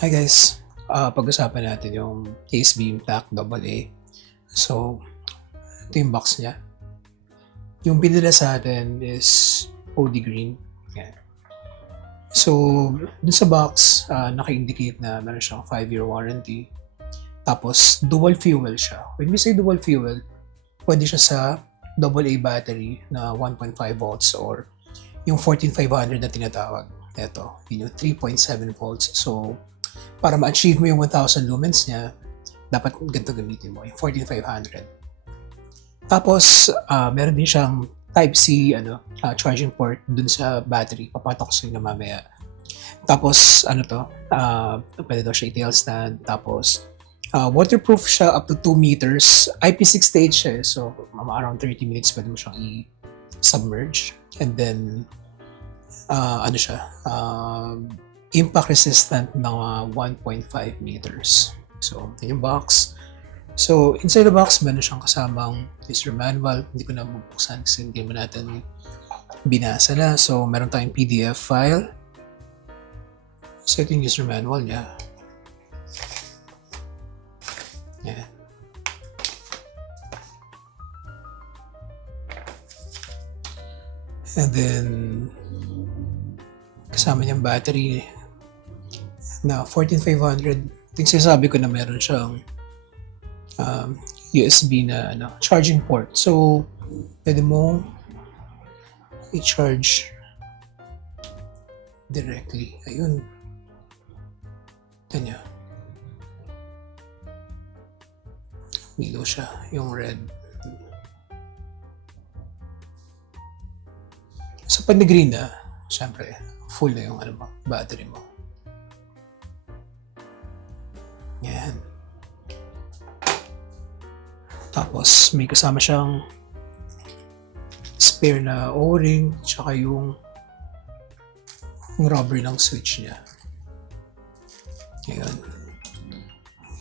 Hi guys, pag-usapan natin yung Ace Beam Tac AA. So, ito yung box niya. Yung pinila sa atin is OD Green. Yan. So, dun sa box, naka-indicate na meron siyang 5-year warranty. Tapos, dual fuel siya. When we say dual fuel, pwede siya sa AA battery na 1.5 volts or yung 14500 na tinatawag. Ito, yun yung 3.7 volts. So, para ma-achieve mo yung 1000 lumens niya, dapat ganito gamitin mo, yung 14500. Tapos, meron din siyang Type-C charging port dun sa battery. Papatok ko sa inyo mamaya. Tapos, pwede daw siya i-tail stand. Tapos, waterproof siya up to 2 meters. IP6 stage siya. So, around 30 minutes pwede mo siyang i-submerge. And then, impact resistant ng 1.5 meters. So, yun yung box. So, inside the box, meron siyang kasamang user manual. Hindi ko na mabuksan kasi hindi mo natin binasa na. So, meron tayong PDF file. So, ito yung user manual niya. Yan. And then, kasama niyang battery na 14500. I think sinasabi ko na meron siyang USB na charging port. So, pwede mo i-charge directly. Ayun. Ito niya. Milo siya. Yung red. So, pag nag-green na, syempre, full na yung battery mo. Yan. Tapos, may kasama siyang spare na O-ring, tsaka yung rubber ng switch niya. Ayan.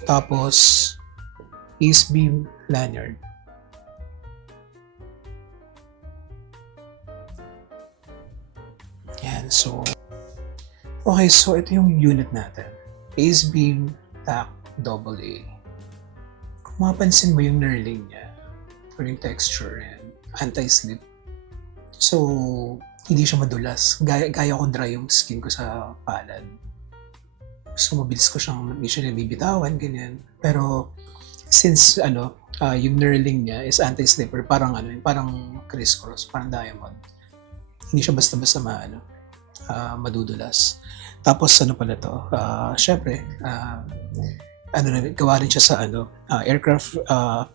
Tapos, Ace Beam lanyard. Yan, so, okay, so ito yung unit natin. Ace Beam Tac AA. Kung mapansin mo yung knurling niya, or yung texture and anti-slip, so, hindi siya madulas. Gaya ko dry yung skin ko sa palad. So, mabilis ko siyang, hindi siya nabibitawan, ganyan. Pero, since, yung knurling niya is anti-slipper, parang criss-cross, parang diamond. Hindi siya basta-basta madudulas. Tapos, syempre, gawa rin siya sa aircraft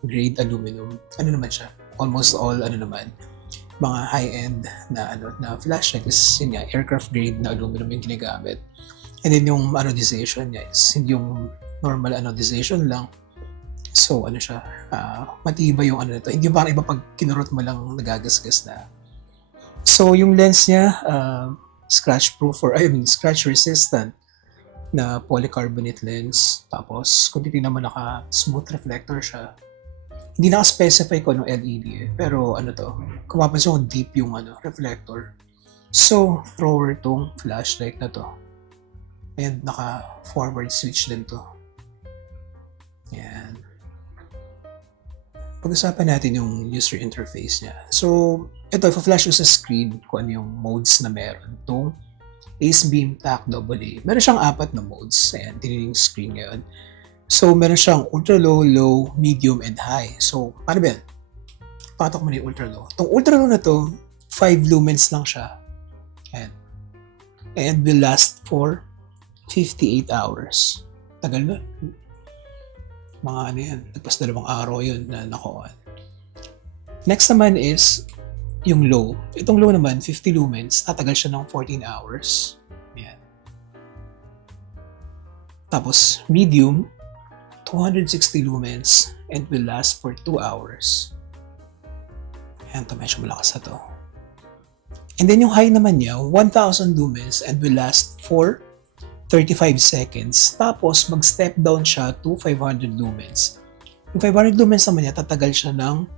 grade aluminum. Ano naman siya? Almost all mga high-end na flashlight is yun nga, aircraft grade na aluminum yung ginagamit. And then yung anodization niya is hindi yung normal anodization lang. So matibay yung nito. Hindi yung parang iba pag kinurot mo lang nagagasgas na. So yung lens niya, scratch resistant na polycarbonate lens. Tapos, kung titignan mo, naka-smooth reflector siya. Hindi naka-specify ko anong LED pero kung mapansin ko, deep yung reflector. So, thrower tong flashlight na to. And naka-forward switch din to. Yan. Pag-usapan natin yung user interface niya. So, ito, i-flash ko sa screen kung ano yung modes na meron. Itong Ace Beam Tac AA. Meron siyang 4 na modes. Ayan, tinitin yung screen ngayon. So, meron siyang ultra low, low, medium, and high. So, paano ba yan? Patok mo na yung ultra low. Itong ultra low na to, 5 lumens lang siya. Ayan. And will last for 58 hours. Tagal na. Mga yan. Nagpas 2 araw yun na nakuha. Next naman is yung low. Itong low naman, 50 lumens, tatagal siya ng 14 hours. Yan. Tapos, medium, 260 lumens and will last for 2 hours. Yan, ito medyo malakas na to. And then yung high naman niya, 1000 lumens and will last for 35 seconds. Tapos, mag-step down siya to 500 lumens. Yung 500 lumens naman niya, tatagal siya ng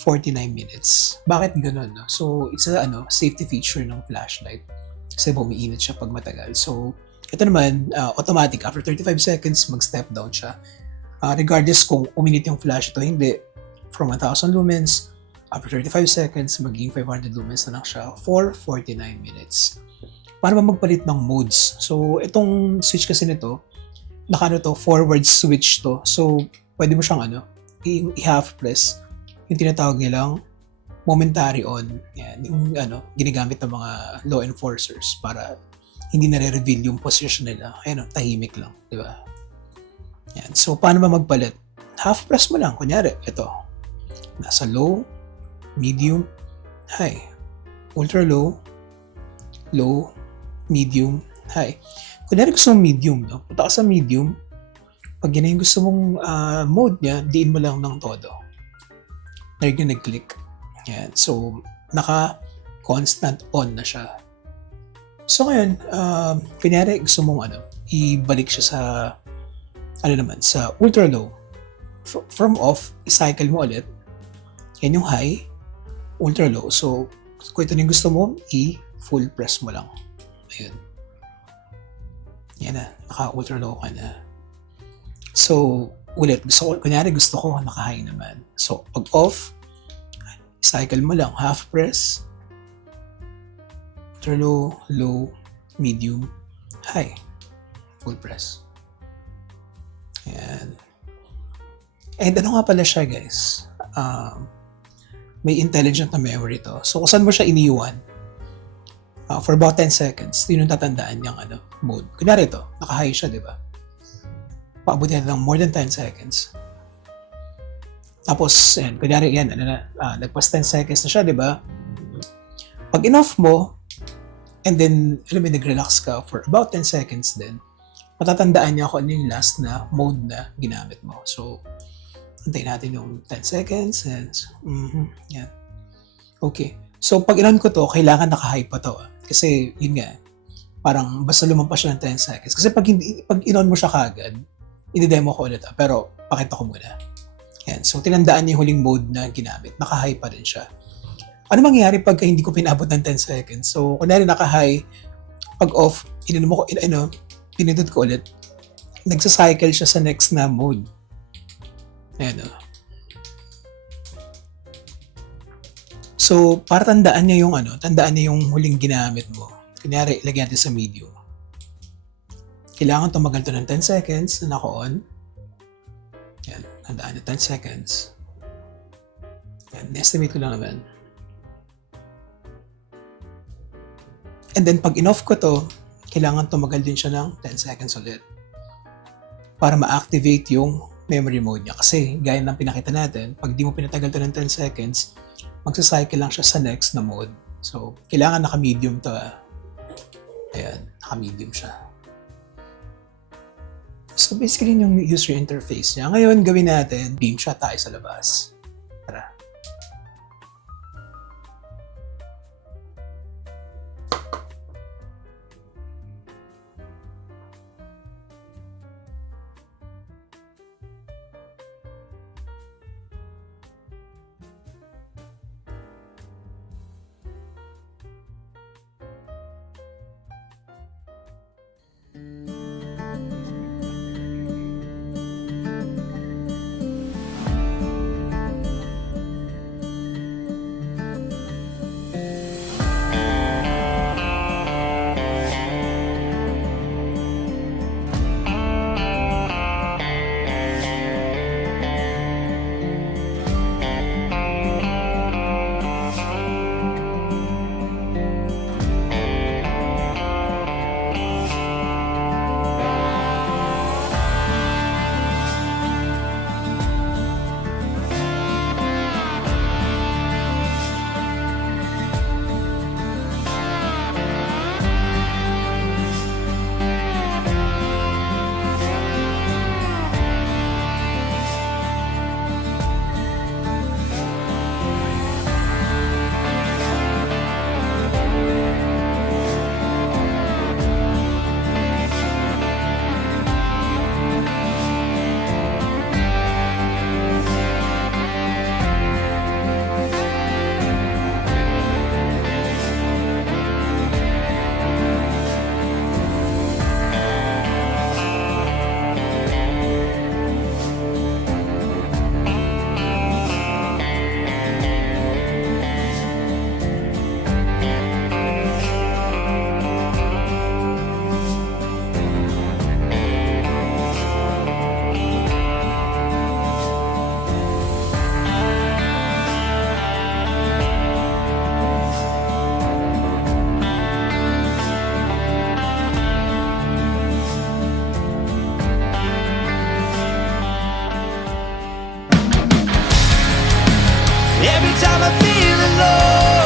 49 minutes. Bakit ganun? No? So, it's a safety feature ng flashlight. Kasi umiinit siya pag matagal. So, Ito naman, automatic. After 35 seconds, mag-step down siya. Regardless kung uminit yung flash ito, hindi. From 1,000 lumens, after 35 seconds, maging 500 lumens na lang siya for 49 minutes. Paano ba magpalit ng modes? So, itong switch kasi nito, forward switch to. So, pwede mo siyang i-half press. Yung tinatawag nilang momentary on. Yan, yung ginagamit ng mga law enforcers para hindi nare-reveal yung position nila. Ayun, tahimik lang, di ba? Yan. So, paano ba magpalit? Half press mo lang. Kunyari, ito. Nasa low, medium, high. Ultra low, low, medium, high. Kunyari gusto mong medium, no? Punta ka sa medium. Pag yan yung gusto mong mode niya, diin mo lang ng todo. Narinig na nag-click. Yan. So, naka-constant on na siya. So, ngayon, kunyari gusto mong ibalik siya sa sa ultra low. From off, i-cycle mo ulit. Yan yung high, ultra low. So, kung ito yung gusto mo, i-full press mo lang. Ayun. Yan na, naka-ultra low ka na. So, ulit, kunyari gusto ko, naka-high naman. So, pag off, cycle mo lang, half press, ultra low, low, medium, high, full press. Ayan. And nga pala siya, guys? May intelligent na memory to. So, kung saan mo siya iniwan, for about 10 seconds, yun yung tatandaan niyang mode. Kunyari ito, naka-high siya, di ba? Paabutin natin ng more than 10 seconds. Tapos, yan, kunyari yan, nagpas 10 seconds na siya, di ba? Pag in-off mo, and then, nag-relax ka for about 10 seconds din, matatandaan niya kung ano yung last na mode na ginamit mo. So, antayin natin yung 10 seconds, and, yan. Okay. So, pag in-on ko to, kailangan naka-high pa to. Kasi, yun nga, parang basta lumampas siya ng 10 seconds. Kasi pag in-on mo siya kagad, i-demo ko ulit. Pero, pakita ko muna. Yan. So, tinandaan niya yung huling mode na ginamit. Naka-high pa rin siya. Ano mangyayari pag hindi ko pinabot ng 10 seconds? So, kunwari naka-high, pag off, pinindot ko ulit, nagsa-cycle siya sa next na mode. Ayan o. So, para tandaan niya yung huling ginamit mo. Kunyari, ilagyan natin sa medium. Kailangan tumagal to ng 10 seconds na naka-on. Yan, tandaan na 10 seconds. Yan, estimate ko lang naman. And then, pag in-off ko to, kailangan tumagal din siya ng 10 seconds ulit para ma-activate yung memory mode niya. Kasi, gaya ng pinakita natin, pag di mo pinatagal to ng 10 seconds, magsacycle lang siya sa next na mode. So, kailangan naka-medium to. Ayan, naka-medium siya. So, basically, yung user interface niya. Ngayon, gawin natin, beam shot tayo sa labas. Tara. time I'm feeling low.